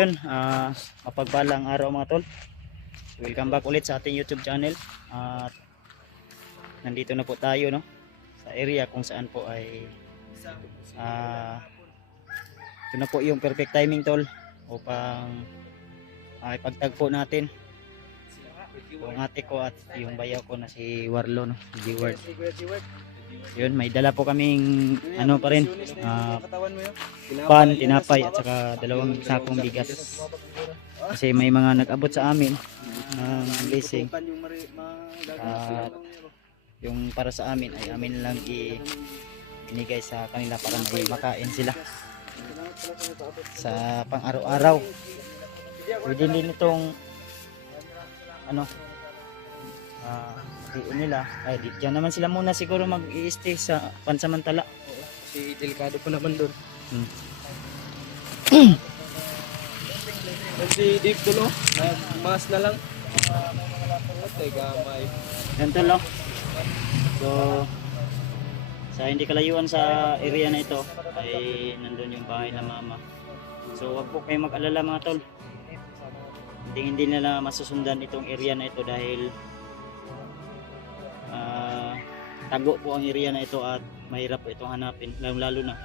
yun, mapagpalang araw mga tol. Welcome back ulit sa ating YouTube channel. At nandito na po tayo, no, sa area kung saan po ay ito na po yung perfect timing tol upang ipagtagpo natin yung ate ko at yung bayaw ko na si Warlo, no, G-Word. Yun, may dala po kaming ano pa rin, pan, tinapay at saka dalawang sakong bigas. Kasi may mga nag-abot sa amin ng blessing. At yung para sa amin ay amin lang inigay sa kanila para may makain sila sa pang-araw-araw. Pwede din itong ano, nila ay diyan naman sila muna siguro mag-i-stay sa pansamantala kasi delikado pa naman doon. Si Dave tulo, mas na lang. Gamay. Ganito lang. So sa hindi kalayuan sa area na ito ay nandun yung bahay ng mama. So wag po kayong mag-alala mga tol. Hindi nila masusundan itong area na ito dahil tago po ang area na ito at mahirap po itong hanapin, lalo na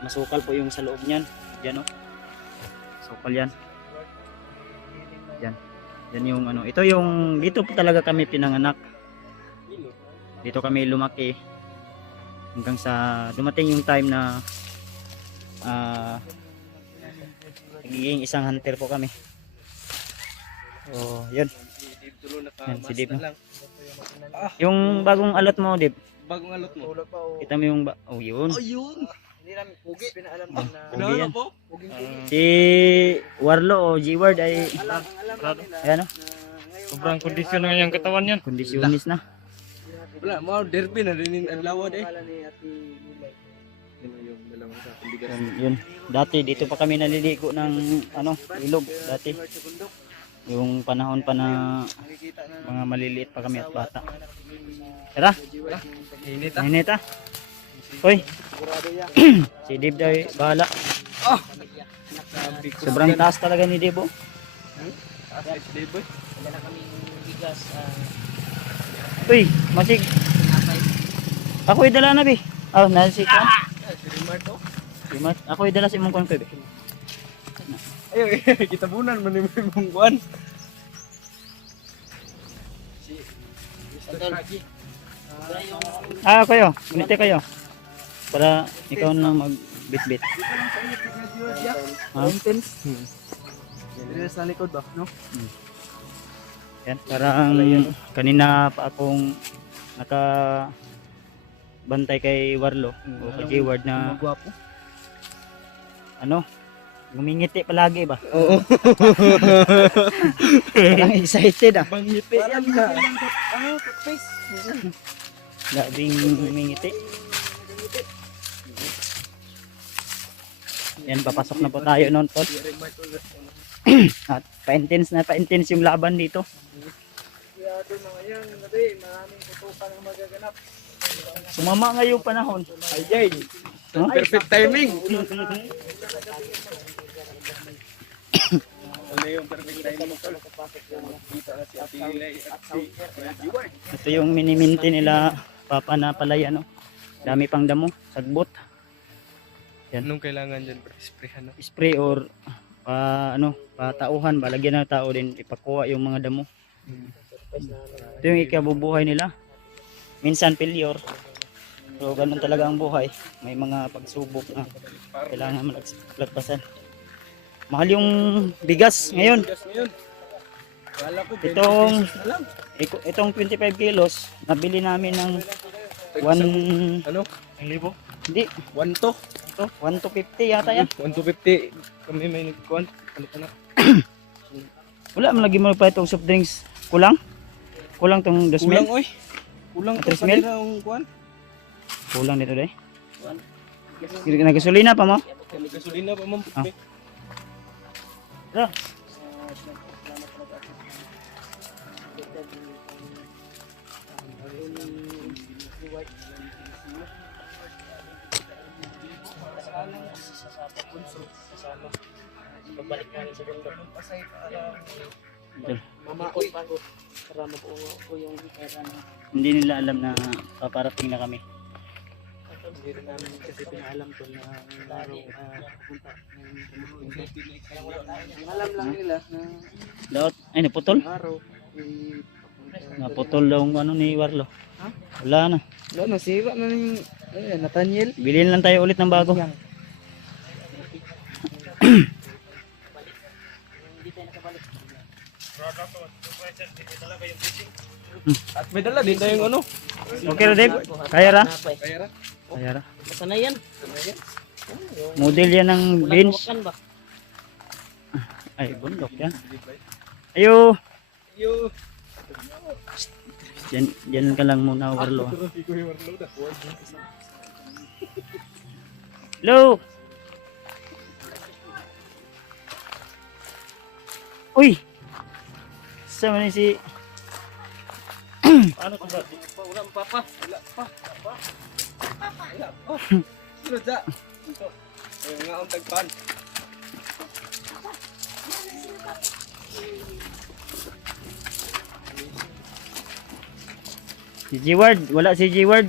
masukal po yung sa loob niyan. Diyan, oh. Sukal yan. Yan yung ano, ito yung dito po talaga kami pinanganak. Dito kami lumaki hanggang sa dumating yung time na nagiging isang hunter po kami. Oh, yun. Yan, si Dave, no? Yung bagong alot mo, Dave. Bagong alot mo. Kita mo yung oh, yun. Oh, yun. Hindi namin pugi. Pinaalam na. Pugi yan. Po? Si Warlo o G-Word ay ayan, oh. Sobrang kondisyon na yung katawan yan. Kondisyonis na. Wala, mga derby na rin ang lawad eh. Yun. Dati dito pa kami naliligo ng ano, ilog dati. Yung panahon pa na mga maliliit pa kami at bata. Tara. Init ah. Init ah. Hoy. Si Dave daw bahala. Oh. Sobrang taas talaga ni Dave, oh. Dave. Wala na kaming bigas. Uy, masig. Ako'y dala na, be. Oh, nasi ka. Ako'y dala si mong kon, be. Ay, kita bunan man yung mong kuan. Si Mr. Kagi. Kayo. Gunite kayo. Para ikaw na mag-bit-bit. Mountains. Dito sa likod ba, no? Yan, parang kanina pa akong nakabantay kay Warlo o kay G-Word na Magwapo. ano, ngumingiti palagi ba? Oo. Parang excited ah. Mangiti yan na. Face. Labing ngumingiti. Yan, papasok na po tayo noon, tol. At pa-intense yung laban dito. Yado na ngayon. Maraming putukan ang magaganap. Sumama nga yung panahon. Ayay. Perfect timing. Ano yung perfect timing mo tol? Kita na si Ate Lilay at si G-Word. Ito yung miniminti nila papa na palaya, no? Dami pang damo, sagbot. Yan. Anong kailangan dyan? Sprayhan na. Spray or patauhan ba, lagyan ng tao din ipakuha yung mga damo. Ito yung ikabubuhay nila. Minsan failure. So ganun talaga ang buhay. May mga pagsubok na kailangan malagpasan. Mahal yung bigas ngayon. Wala ko, Itong 25 kilos nabili namin ng 1 ano? 1,000? hindi, 1 to? 1 to 50 yata yan. 1 to 50. Kami may nagkuhan. Palitan na. Wala man lagi mo pa itong soft drinks. Kulang tong 2 Kulang ml. oy. Kulang to 3 ml? ang kuhan. Kulang dito dai. Nagasolina pa mo? Kami gasolina pa ma'am. Ah. Tara. sa punso sa ano. Pagbalik namin sa bundok. Pasay para Tol. mamaoy bago para mabuo ko yung pera na. Hindi nila alam na paparating na kami. Hindi rin namin kasi pinaalam to na araw pupunta. Alam lang nila na Laot, ay naputol. araw Naputol daw ang ano ni Warlo. Ha? Wala na. Wala, nasira na yung Nathaniel. Bilhin lang tayo ulit ng bago. At may dala din tayong ano. Okay ra, Dave? Kaya ra? Kaya ra. Kaya ra. Sana yan. Model yan ng bench. Bukan ba? Ay, bundok yan. Ayo. Yo. Diyan ka lang muna, Warlo. Hello. Uy. Sama ni si Paano kung ba? Wala ang papa. Wala pa. Wala pa. Sino dyan? Ito. Ayun nga ang tagpan. si G-Ward. Wala si G-Ward.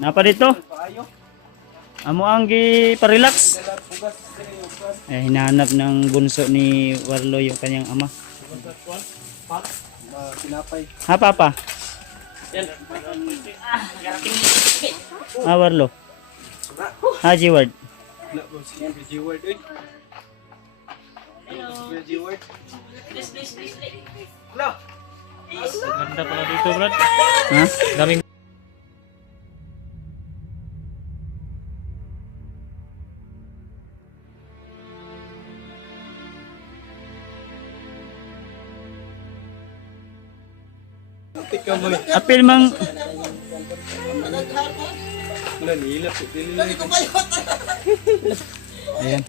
Napa dito? Amo ang gi-relax. Eh, hinahanap ng bunso ni Warlo yung kanyang ama. Pinapay. Ha, Papa? Ah, Warlo. Ha, G-Ward. Wala po si G-Word. G-Word. Wala. Ganda pala dito, Brad. Ha? Daming Tika mo. Apil mang Wala nila. ayan.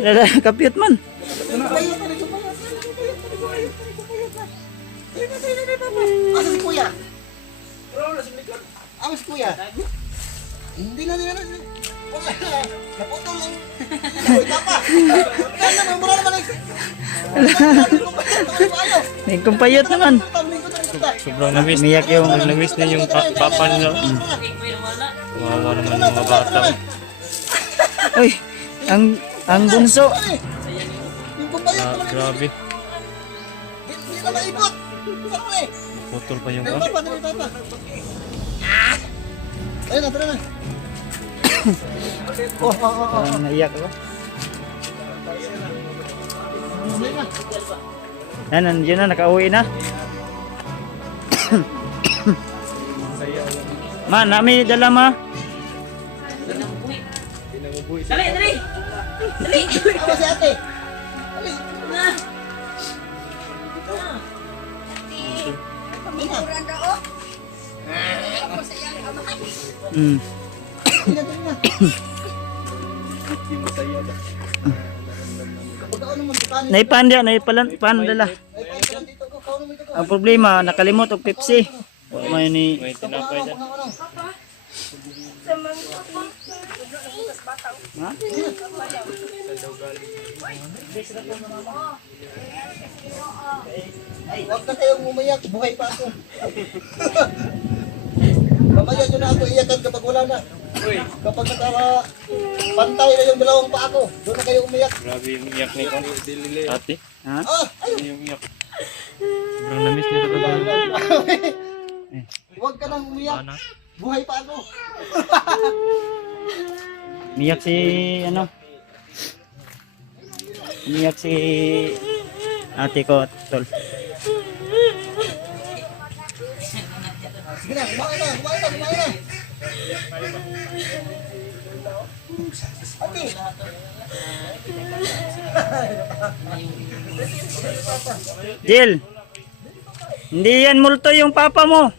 Lala, kapit man. Asa si kuya? Asa si kuya? Hindi na nila. Wala na. Naputol lang. Uy, papa. Kaya naman, mura naman. May kumpayot naman. sobrang na-miss. Umiyak yung Na-miss na yung papa nila. Wawa naman yung mga bata. Uy, ang bunso. Yung kumpayot Ah, naman. grabe. Hindi na maibot. Saan eh? Putol pa yung Dali, ah. papa, dali, papa. Ayun na, tara na. Parang naiyak ako. Yan, nandiyan na, nakauwi na. Ma, nami dala ma. Dali, dali! Ako si ate. Dali. Mm. Tingnan, tingnan. Pagkaon naman, bukan. Naipanda, naipandala. Ay, pagkaon dito ko, kaon naman dito. Ang problema, nakalimot og Pepsi. May ni May tinapay dyan. ha? Huwag na kayong umayak, buhay pa ako. Mamaya nyo na ako iyakan kapag wala na. Kapag pantay na yung dalawang pa ako, doon na kayo umiyak. Grabe yung iyak ni Kon. Ate, Ha? Ah, ayun. yung iyak. Sobrang na-miss niya talaga. Huwag ka nang umiyak, Ana. buhay pa ako. Umiyak si ano? Umiyak si ate ko, tol. Sige na, kumain na, kumain na, kumain na. Ate, Jill, hindi yan multo yung papa mo.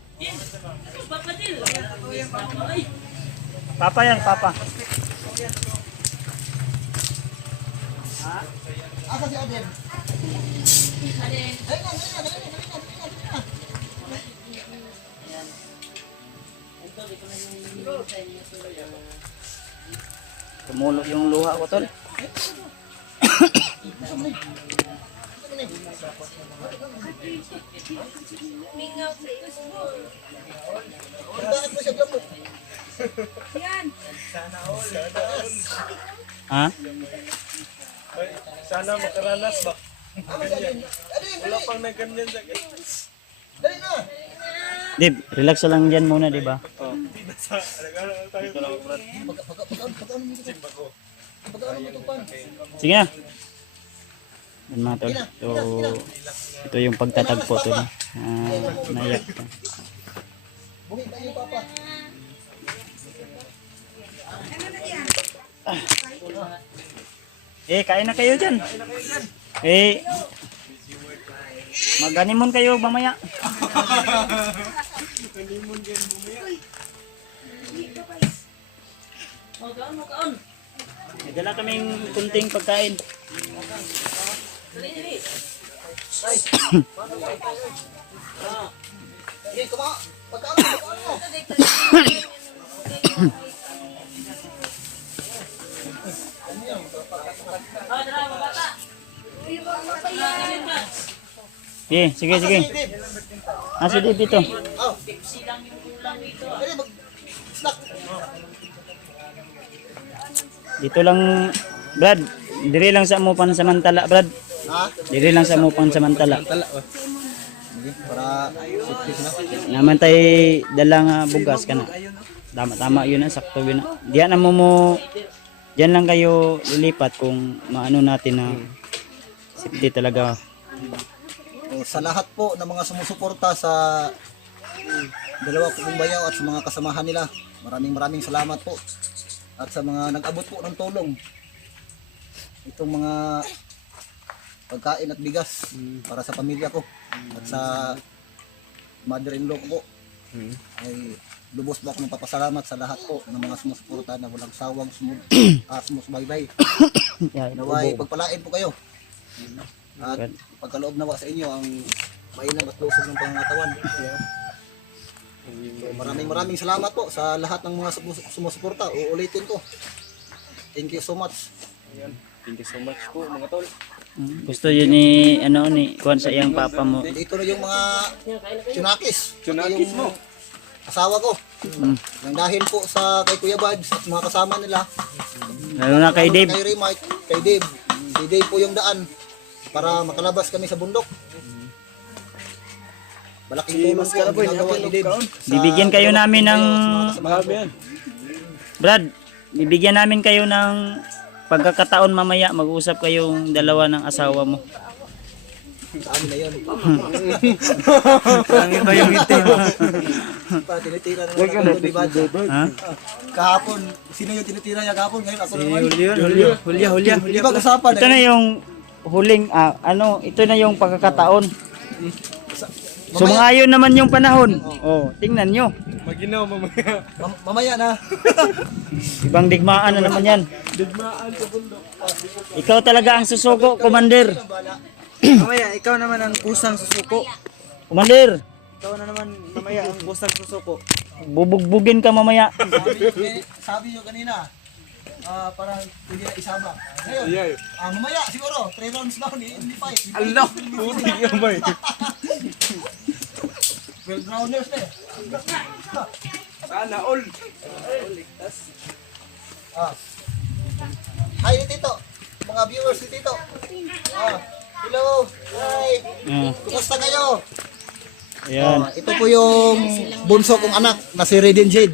Papa yan, papa. asa si Aden? Ayun na, ayun na, ayun na, ayun na, ayun na. Tumulo yung luha ko, tol. Bakit mo siya gamot? Ha? Sana makaranas ba? Alin? Wala pang nagganyan sa Dali na! Dib, relax lang dyan muna, di ba? Pagkaano mo ito? Pagkaano mo ito, pan? Sige na. Yan mga tol. Ito yung pagtatagpo to. Nayak to. Bumi tayo, Papa. Kain na kayo dyan. Mag-honeymoon kayo mamaya. May dala kaming kunting pagkain. Sige, pagkaano mo? Sige. Si Dib ito. Oh. Dali, mag-snack. Dito lang, Brad. Diri lang sa mo pansamantala, Brad. Ha? Diri lang sa mo pansamantala. Hindi, para safety na. Naman tay dala nga bugas kana. Tama yun na, sakto yun na. Diyan na mo diyan lang kayo lilipat kung maano natin na safety talaga. Sa lahat po ng mga sumusuporta sa dalawa kong bayaw at sa mga kasamahan nila, maraming salamat po. At sa mga nag-abot po ng tulong, itong mga pagkain at bigas para sa pamilya ko at sa mother-in-law ko po, ay lubos po ako ng papasalamat sa lahat po ng mga sumusuporta na walang sawang sumusubaybay. Naway pagpalain po kayo. At pagkaloob nawa sa inyo ang mainam at lusog ng pangangatawan. So, maraming salamat po sa lahat ng mga sumusuporta. Uulitin ko. Thank you so much. Thank you so much po mga tol. Gusto yun ni kuan sa iyang papa mo. Dito na yung mga tsunakis. Tsunakis mo. Asawa ko. Nang dahil po sa kay Kuya Bads at mga kasama nila. Lalo na kay Dave. Kay Remike, kay Dave. Si Dave po yung daan para makalabas kami sa bundok. Malaking tulong po ang ginagawa ni Dave. Bibigyan kayo namin ng Marami yan. Brad, bibigyan namin kayo ng pagkakataon mamaya mag-usap kayong dalawa ng asawa mo. Sa amin na yun. Ang iba yung itim. Tinitira na naman ako ni Bads. Ha? Kahapon, sino yung tinitira niya kahapon? Ngayon ako naman. Hulya. Di ba kasapan? Ito na yung huling ito na yung pagkakataon. Sumangayon naman yung panahon. Oh, tingnan nyo. Maginaw mamaya. Mamaya na. Ibang digmaan na naman yan. Digmaan sa bundok. Ikaw talaga ang susuko, Commander. Mamaya, ikaw naman ang kusang susuko. Commander, Ikaw na naman mamaya ang kusang susuko. bubugbugin ka mamaya. Sabi nyo kanina, parang hindi na isama. Ngayon, Ayay. mamaya siguro, 3 rounds down, hindi fight. Allah! Puti ka ba eh. 12 rounders na eh. Sana all. Hi ni Tito, mga viewers ni Tito. Hello, hi. Kumusta kayo? Ayan. Ito po yung bunso kong anak na si Reden Jade.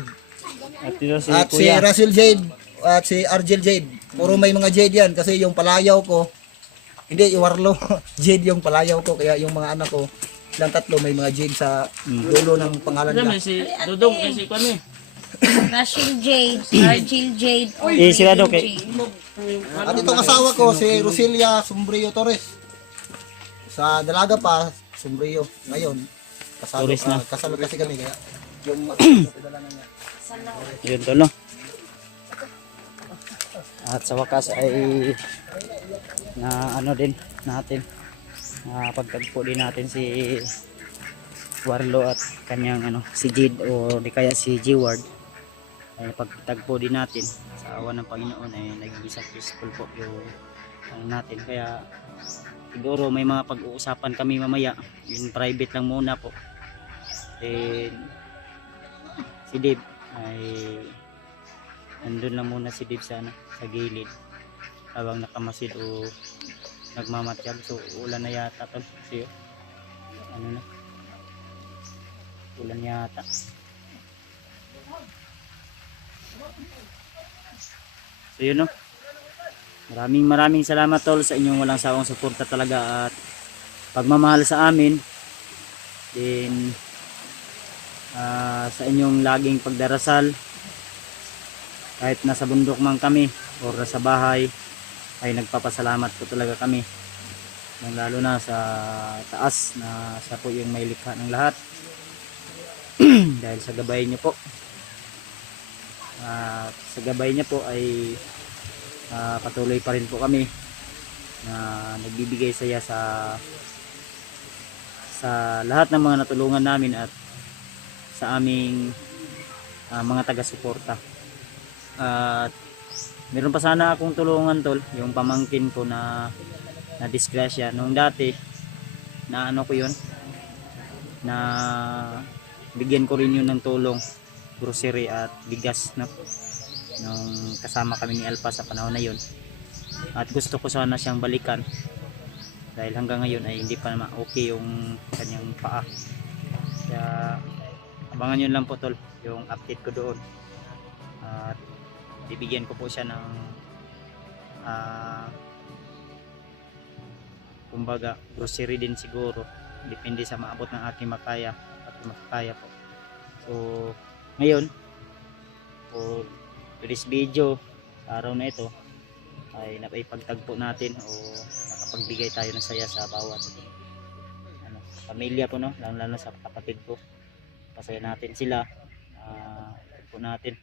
At ito si At si Kuya. Russell Jade at si Argel Jade. Puro may mga Jade yan kasi yung palayaw ko, hindi yung Warlo, Jade yung palayaw ko. Kaya yung mga anak ko, silang tatlo may mga Jade sa dulo ng pangalan nila. Si Dudong, si Kwame. Rachel Jade, Argel Jade, o Sila daw kay... At itong asawa ko, si Roselia Sombrio Torres. Sa dalaga pa, Sombrio. Ngayon, kasalo, Torres na. kasalo kasi kami. Kaya yung Yun to, no? At sa wakas ay na ano din natin, pagtagpo din natin si Warlo at kanyang si Jid o di kaya si G-Ward ay pagtagpo din natin sa awa ng Panginoon ay naging successful po yung natin. Kaya siguro may mga pag-uusapan kami mamaya, yung private lang muna po. Then si Dave ay nandun lang muna si Dave sa gilid habang nakamasid o nagmamatyag. So ulan na yata tol, kasi ulan yata. So yun no, maraming salamat tol sa inyong walang sawang suporta talaga at pagmamahal sa amin. Then sa inyong laging pagdarasal kahit nasa bundok man kami o sa bahay, ay nagpapasalamat po talaga kami, lalo na sa taas na siya po yung may likha ng lahat. Dahil sa gabay niyo po, sa gabay niya po ay patuloy pa rin po kami na nagbibigay saya sa lahat ng mga natulungan namin at sa aming mga taga-suporta. At meron pa sana akong tulungan tol, yung pamangkin ko na disgrasya nung dati na ko yun, na bigyan ko rin yun ng tulong, grocery at bigas no, nung kasama kami ni Alpha sa panahon na yun. At gusto ko sana siyang balikan dahil hanggang ngayon ay hindi pa naman okay yung kanyang paa. Kaya abangan nyo lang po tol yung update ko doon. At bibigyan ko po siya ng kumbaga grocery din siguro, depende sa maabot ng aking makaya at makakaya po. So ngayon for this video, araw na ito ay napaipagtagpo natin o nakapagbigay tayo ng saya sa bawat pamilya po no, lalo sa kapatid ko. Pasaya natin sila, po natin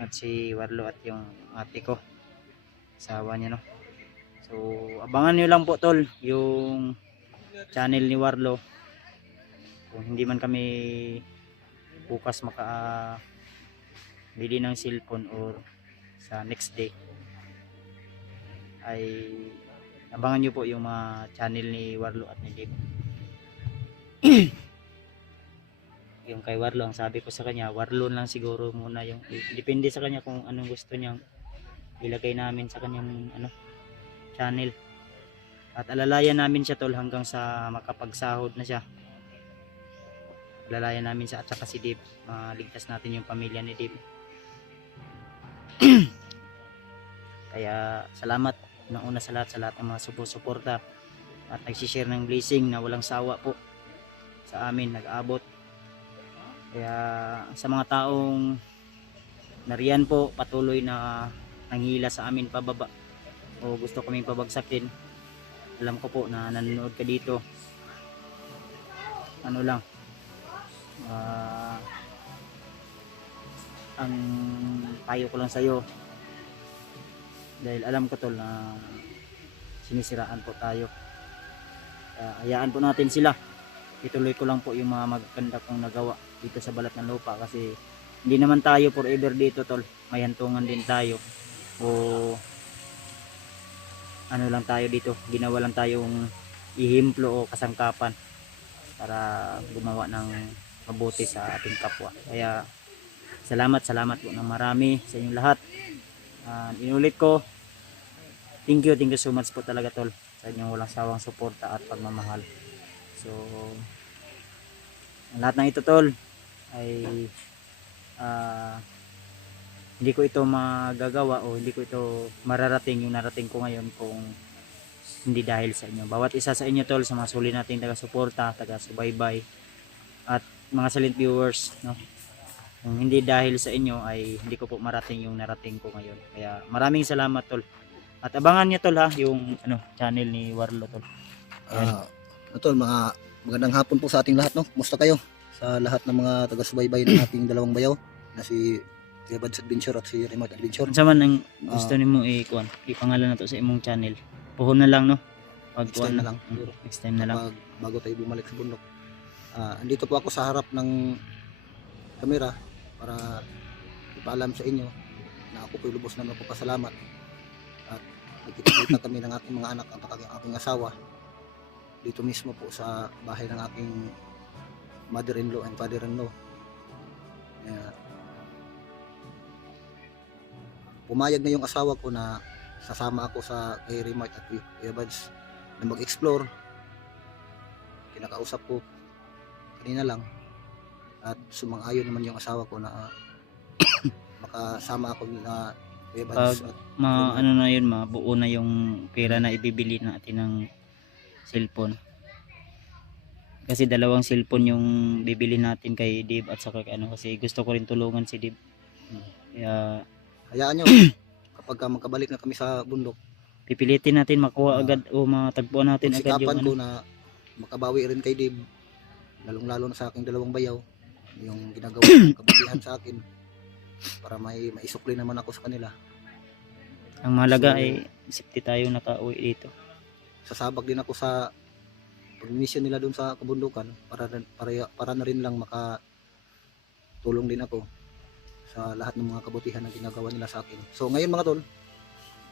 at si Warlo at yung ate ko, asawa niya no. So abangan nyo lang po tol yung channel ni Warlo. Kung hindi man kami bukas bili ng cellphone or sa next day, ay abangan nyo po yung mga channel ni Warlo at ni Dave. Yung kay Warlo, ang sabi ko sa kanya, Warlo lang siguro muna yung, depende sa kanya kung anong gusto niyang ilagay namin sa kanyang channel. At alalayan namin siya tol hanggang sa makapagsahod na siya. Alalayan namin siya at saka si Dave, maligtas natin yung pamilya ni Dave. Kaya salamat ng una sa lahat ng mga suporta at nagsishare ng blessing na walang sawa po sa amin, nag-abot. Kaya sa mga taong nariyan po patuloy na nanghila sa amin pababa o gusto kaming pabagsakin, alam ko po na nanonood ka dito, ang payo ko lang sa'yo, dahil alam ko tol na sinisiraan po tayo, hayaan po natin sila. Ituloy ko lang po yung mga maganda kong nagawa dito sa balat ng lupa, kasi hindi naman tayo forever dito tol, may hantungan din tayo o lang tayo dito, ginawa lang tayong ihimplo o kasangkapan para gumawa ng mabuti sa ating kapwa. Kaya salamat po ng marami sa inyong lahat. Inulit ko, thank you so much po talaga tol sa inyong walang sawang suporta at pagmamahal. So ang lahat ng ito tol ay hindi ko ito magagawa o hindi ko ito mararating yung narating ko ngayon kung hindi dahil sa inyo. Bawat isa sa inyo tol, sa mga suli nating taga-suporta, taga-subaybay at mga silent viewers no. Kung hindi dahil sa inyo ay hindi ko po marating yung narating ko ngayon. Kaya maraming salamat tol. At abangan niyo tol ha yung channel ni Warlo tol. Tol, mga magandang hapon po sa ating lahat no. Kumusta kayo? Sa lahat ng mga taga-subaybay ng ating dalawang bayaw na si Gabad's Adventure at si Remote Adventure. Sa man ang gusto nimo ipangalan na to sa imong channel. Puhon na lang no. Next time na lang. Next time na lang. Bago tayo bumalik sa bundok. Andito po ako sa harap ng kamera para ipaalam sa inyo na ako po'y lubos na nagpapasalamat at nagkikita kami ng aking mga anak at aking asawa dito mismo po sa bahay ng aking mother-in-law and father-in-law. Pumayag na yung asawa ko na sasama ako sa kay Remart at Kuya Buds na mag-explore. Kinakausap ko kanina lang at sumang-ayon naman yung asawa ko na makasama ako na Kuya Buds at Ano na yun, mabuo na yung pera na ibibili natin ng cellphone. Kasi dalawang cellphone yung bibili natin kay Dib at saka kay kasi gusto ko rin tulungan si Dib. Kaya hayaan nyo kapag magkabalik na kami sa bundok, pipilitin natin makuha agad o matagpuan natin agad yung sikapan ko na makabawi rin kay Dib, lalong-lalo na sa aking dalawang bayaw, yung ginagawa ng kabutihan sa akin para may maisukli naman ako sa kanila. Ang mahalaga So, ay safety tayo nakauwi dito. Sasabak din ako sa pag-mission nila doon sa kabundukan para na rin lang makatulong din ako sa lahat ng mga kabutihan na ginagawa nila sa akin. So ngayon mga tol,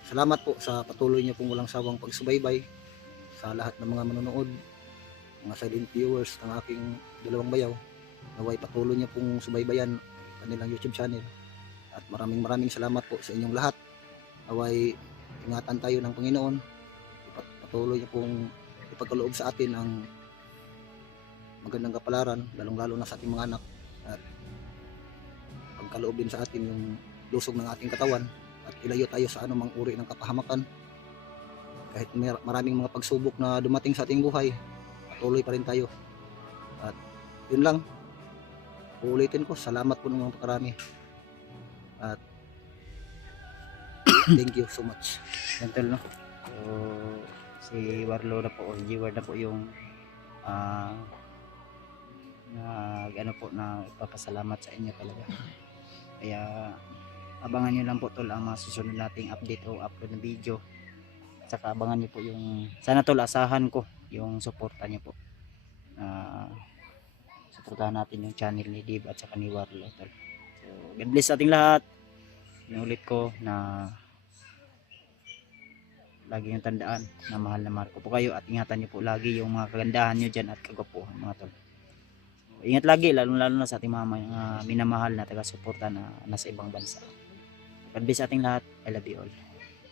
salamat po sa patuloy niyo pong walang sawang pagsubaybay sa lahat ng mga manonood, mga silent viewers ng aking dalawang bayaw. Naway patuloy niyo pong subaybayan kanilang YouTube channel. At maraming salamat po sa inyong lahat. Naway ingatan tayo ng Panginoon. Patuloy niyo pong ipagkaloob sa atin ang magandang kapalaran, lalong-lalo na sa ating mga anak. At pagkaloob din sa atin yung lusog ng ating katawan at ilayo tayo sa anumang uri ng kapahamakan. Kahit maraming mga pagsubok na dumating sa ating buhay, patuloy pa rin tayo. At yun lang, uulitin ko, salamat po ng mga pakarami. At thank you so much. Ganito no. So si Warlo na po o G-Word na po yung na ipapasalamat sa inyo talaga. Kaya abangan nyo lang po tol ang mga susunod nating update o upload na video. At saka abangan nyo po yung sana tol, asahan ko yung suporta nyo po. Suportahan natin yung channel ni Dib at saka ni Warlo tol. So God bless sa ating lahat. Inulit ko na lagi yung tandaan na mahal na mahal ko po kayo at ingatan nyo po lagi yung mga kagandahan nyo dyan at kagwapuhan mga tol. So, ingat lagi lalo na sa ating mga minamahal na taga-suporta na nasa ibang bansa. God bless sa ating lahat. I love you all.